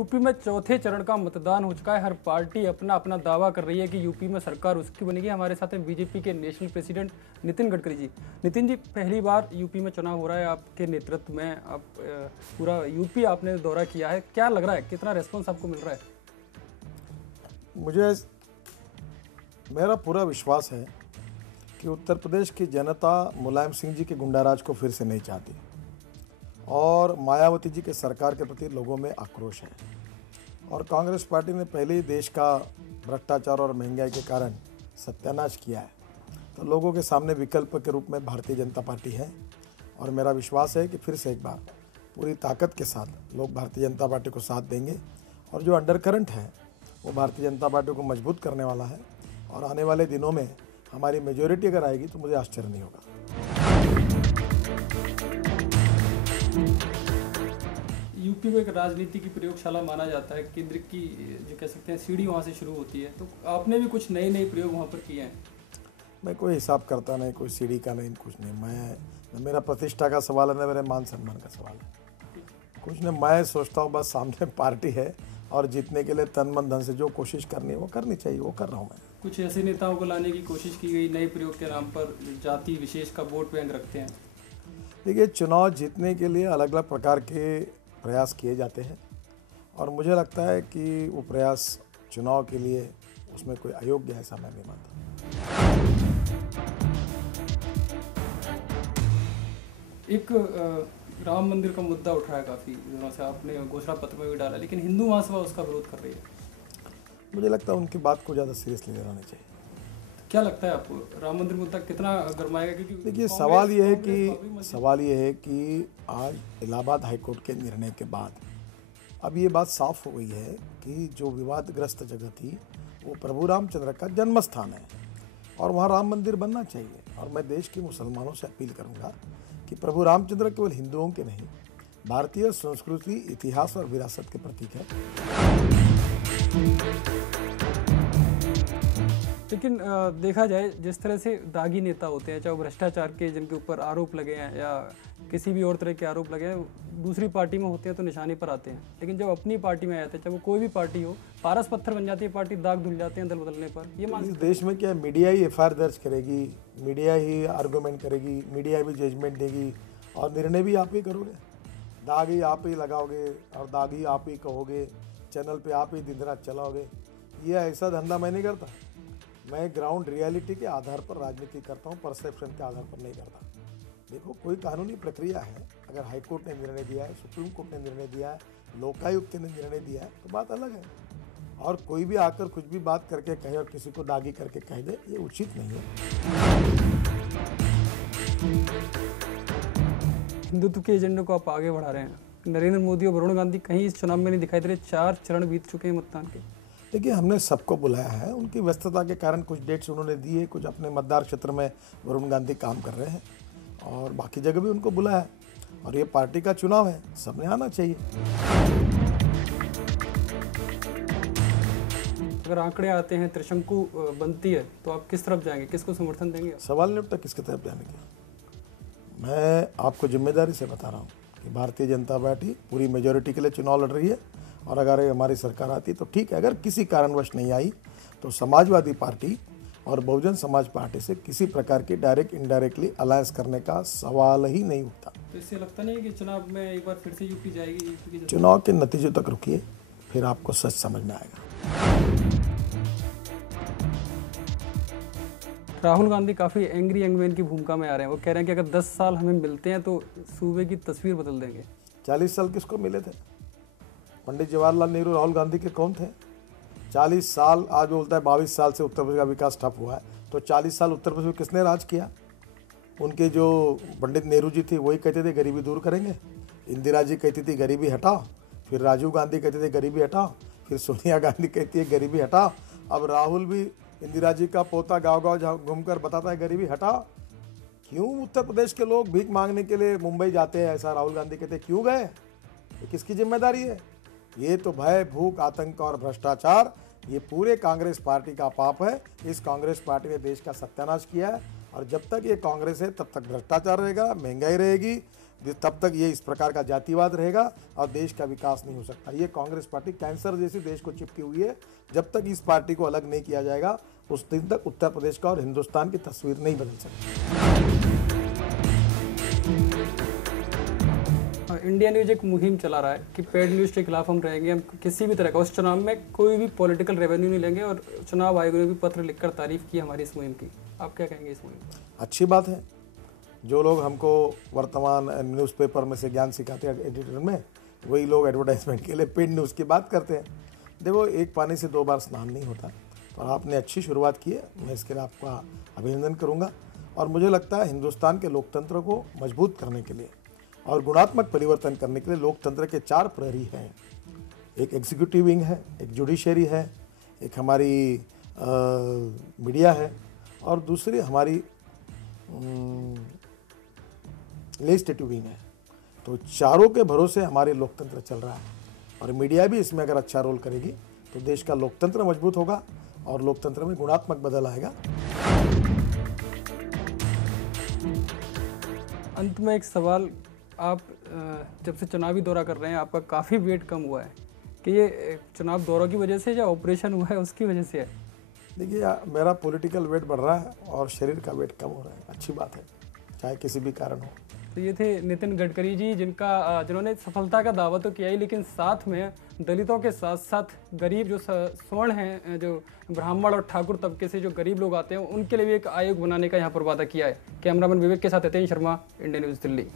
UP में चौथे चरण का मतदान हो चुका है। हर पार्टी अपना अपना दावा कर रही है कि यूपी में सरकार उसकी बनेगी। हमारे साथ हैं बीजेपी के नेशनल प्रेसिडेंट नितिन गडकरी जी। नितिन जी, पहली बार यूपी में चुनाव हो रहा है आपके नेतृत्व में। आप पूरा यूपी आपने दौरा किया है, क्या लग रहा है, कितना रेस्पॉन्स आपको मिल रहा है? मुझे मेरा पूरा विश्वास है कि उत्तर प्रदेश की जनता मुलायम सिंह जी के गुंडाराज को फिर से नहीं चाहती और मायावती जी के सरकार के प्रति लोगों में आक्रोश है। और कांग्रेस पार्टी ने पहले ही देश का भ्रष्टाचार और महंगाई के कारण सत्यानाश किया है, तो लोगों के सामने विकल्प के रूप में भारतीय जनता पार्टी है। और मेरा विश्वास है कि फिर से एक बार पूरी ताकत के साथ लोग भारतीय जनता पार्टी को साथ देंगे और जो अंडर करंट है वो भारतीय जनता पार्टी को मजबूत करने वाला है। और आने वाले दिनों में हमारी मेजॉरिटी अगर आएगी तो मुझे आश्चर्य नहीं होगा। यूपी को एक राजनीति की प्रयोगशाला माना जाता है, केंद्र की जो कह सकते हैं सीढ़ी वहाँ से शुरू होती है, तो आपने भी कुछ नए नए प्रयोग वहाँ पर किए हैं। मैं कोई हिसाब करता नहीं, कोई सीढ़ी का नहीं, कुछ नहीं। मैं मेरा प्रतिष्ठा का सवाल है, ना मेरे मान सम्मान का सवाल है। कुछ नहीं, मैं सोचता हूँ बस सामने पार्टी है और जीतने के लिए तन मन धन से जो कोशिश करनी है वो करनी चाहिए, वो कर रहा हूँ मैं। कुछ ऐसे नेताओं को लाने की कोशिश की गई नए प्रयोग के नाम पर, जाति विशेष का वोट बैंक रखते हैं। देखिए, चुनाव जीतने के लिए अलग अलग प्रकार के प्रयास किए जाते हैं और मुझे लगता है कि वो प्रयास चुनाव के लिए उसमें कोई अयोग्य है, ऐसा मैं नहीं मानता। एक राम मंदिर का मुद्दा उठ रहा है काफ़ी दिनों से, आपने घोषणा पत्र में भी डाला, लेकिन हिंदू महासभा उसका विरोध कर रही है। मुझे लगता है उनकी बात को ज़्यादा सीरियसली लेना नहीं चाहिए। क्या लगता है आपको, राम मंदिर मुद्दा कितना गरमाएगा? क्योंकि देखिए, सवाल ये है कि आज इलाहाबाद हाईकोर्ट के निर्णय के बाद अब ये बात साफ हो गई है कि जो विवादग्रस्त जगह थी वो प्रभु रामचंद्र का जन्म स्थान है और वहाँ राम मंदिर बनना चाहिए। और मैं देश के मुसलमानों से अपील करूँगा कि प्रभु रामचंद्र केवल हिंदुओं के नहीं, भारतीय संस्कृति, इतिहास और विरासत के प्रतीक है। लेकिन देखा जाए जिस तरह से दागी नेता होते हैं, चाहे वो भ्रष्टाचार के जिनके ऊपर आरोप लगे हैं या किसी भी और तरह के आरोप लगे हैं, दूसरी पार्टी में होते हैं तो निशाने पर आते हैं, लेकिन जब अपनी पार्टी में आते हैं, चाहे वो कोई भी पार्टी हो, पारस पत्थर बन जाती है पार्टी, दाग धुल जाते हैं दल बदलने पर। ये इस देश में क्या मीडिया ही एफआईआर दर्ज करेगी, मीडिया ही आर्गूमेंट करेगी, मीडिया भी जजमेंट देगी और निर्णय भी आप ही करोगे, दाग ही आप ही लगाओगे और दाग ही आप ही कहोगे, चैनल पे आप ही दिन रात चलाओगे। ये ऐसा धंधा मैं नहीं करता। मैं ग्राउंड रियलिटी के आधार पर राजनीति करता हूँ, परसेप्शन के आधार पर नहीं करता। देखो, कोई कानूनी प्रक्रिया है, अगर हाईकोर्ट ने निर्णय दिया है, सुप्रीम कोर्ट ने निर्णय दिया है, लोकायुक्त ने निर्णय दिया है तो बात अलग है। और कोई भी आकर कुछ भी बात करके कहे और किसी को दागी करके कह दे, ये उचित नहीं है। हिंदुत्व के एजेंडे को आप आगे बढ़ा रहे हैं। नरेंद्र मोदी और वरुण गांधी कहीं इस चुनाव में नहीं दिखाई दे रहे। 4 चरण बीत चुके हैं मतदान के। देखिए, हमने सबको बुलाया है, उनकी व्यस्तता के कारण कुछ डेट्स उन्होंने दी है, कुछ अपने मतदार क्षेत्र में वरुण गांधी काम कर रहे हैं और बाकी जगह भी उनको बुलाया है। और ये पार्टी का चुनाव है, सबने आना चाहिए। अगर आंकड़े आते हैं, त्रिशंकु बनती है, तो आप किस तरफ जाएंगे, किसको समर्थन देंगे? सवाल नहीं उठता किसकी तरफ जाने की। मैं आपको जिम्मेदारी से बता रहा हूँ कि भारतीय जनता पार्टी पूरी मेजॉरिटी के लिए चुनाव लड़ रही है और अगर हमारी सरकार आती तो ठीक है, अगर किसी कारणवश नहीं आई तो समाजवादी पार्टी और बहुजन समाज पार्टी से किसी प्रकार की डायरेक्ट इनडायरेक्टली अलायंस करने का सवाल ही नहीं उठता। तो इससे लगता नहीं है कि चुनाव में एक बार फिर से यूपी जाएगी? चुनाव के नतीजों तक रुकिए, फिर आपको सच समझ में आएगा। राहुल गांधी काफ़ी एंग्री यंगमैन की भूमिका में आ रहे हैं। वो कह रहे हैं कि अगर 10 साल हमें मिलते हैं तो सूबे की तस्वीर बदल देंगे। 40 साल किसको मिले थे? पंडित जवाहरलाल नेहरू राहुल गांधी के कौन थे? 40 साल, आज बोलता है 22 साल से उत्तर प्रदेश का विकास ठप हुआ है, तो 40 साल उत्तर प्रदेश में किसने राज किया? उनके जो पंडित नेहरू जी थे वही कहते थे गरीबी दूर करेंगे, इंदिरा जी कहती थी गरीबी हटाओ, फिर राजीव गांधी कहते थे गरीबी हटाओ, फिर सोनिया गांधी कहती है गरीबी हटाओ, अब राहुल भी इंदिरा जी का पोता गाँव गाँव घूमकर बताता है गरीबी हटाओ। क्यों उत्तर प्रदेश के लोग भीख मांगने के लिए मुंबई जाते हैं, ऐसा राहुल गांधी कहते हैं, क्यों गए? ये किसकी जिम्मेदारी है? ये तो भय, भूख, आतंक और भ्रष्टाचार, ये पूरे कांग्रेस पार्टी का पाप है। इस कांग्रेस पार्टी ने देश का सत्यानाश किया है और जब तक ये कांग्रेस है तब तक भ्रष्टाचार रहेगा, महंगाई रहेगी, तब तक ये इस प्रकार का जातिवाद रहेगा और देश का विकास नहीं हो सकता। ये कांग्रेस पार्टी कैंसर जैसी देश को चिपकी हुई है। जब तक इस पार्टी को अलग नहीं किया जाएगा उस दिन तक उत्तर प्रदेश का और हिंदुस्तान की तस्वीर नहीं बदल सकती। इंडिया न्यूज एक मुहिम चला रहा है कि पेड न्यूज़ के खिलाफ हम रहेंगे, हम किसी भी तरह का उस चुनाव में कोई भी पॉलिटिकल रेवेन्यू नहीं लेंगे, और चुनाव आयोग ने भी पत्र लिखकर तारीफ की हमारी इस मुहिम की। आप क्या कहेंगे इस मुहिम पर? अच्छी बात है। जो लोग हमको वर्तमान न्यूज़पेपर में से ज्ञान सिखाते हैं एडिटर में, वही लोग एडवर्टाइजमेंट के लिए पेड न्यूज़ की बात करते हैं। देखो, एक पानी से दो बार स्नान नहीं होता, तो आपने अच्छी शुरुआत की है, मैं इसके लिए आपका अभिनंदन करूँगा। और मुझे लगता है हिंदुस्तान के लोकतंत्र को मजबूत करने के लिए और गुणात्मक परिवर्तन करने के लिए लोकतंत्र के 4 प्रहरी हैं। एक एग्जीक्यूटिव विंग है, एक जुडिशरी है, एक हमारी मीडिया है, और दूसरी हमारी लेजिस्लेटिव विंग है। तो चारों के भरोसे हमारे लोकतंत्र चल रहा है, और मीडिया भी इसमें अगर अच्छा रोल करेगी तो देश का लोकतंत्र मजबूत होगा और लोकतंत्र में गुणात्मक बदल आएगा। अंत में एक सवाल, आप जब से चुनावी दौरा कर रहे हैं आपका काफ़ी वेट कम हुआ है, कि ये चुनाव दौरों की वजह से या ऑपरेशन हुआ है उसकी वजह से है? देखिए, मेरा पॉलिटिकल वेट बढ़ रहा है और शरीर का वेट कम हो रहा है। अच्छी बात है, चाहे किसी भी कारण हो। तो ये थे नितिन गडकरी जी, जिन्होंने सफलता का दावा तो किया ही, लेकिन साथ में दलितों के साथ साथ गरीब जो स्वर्ण हैं, जो ब्राह्मण और ठाकुर तबके से जो गरीब लोग आते हैं, उनके लिए भी एक आयोग बनाने का यहाँ पर वादा किया है। कैमरामैन विवेक के साथ हितेश शर्मा, इंडिया न्यूज़ दिल्ली।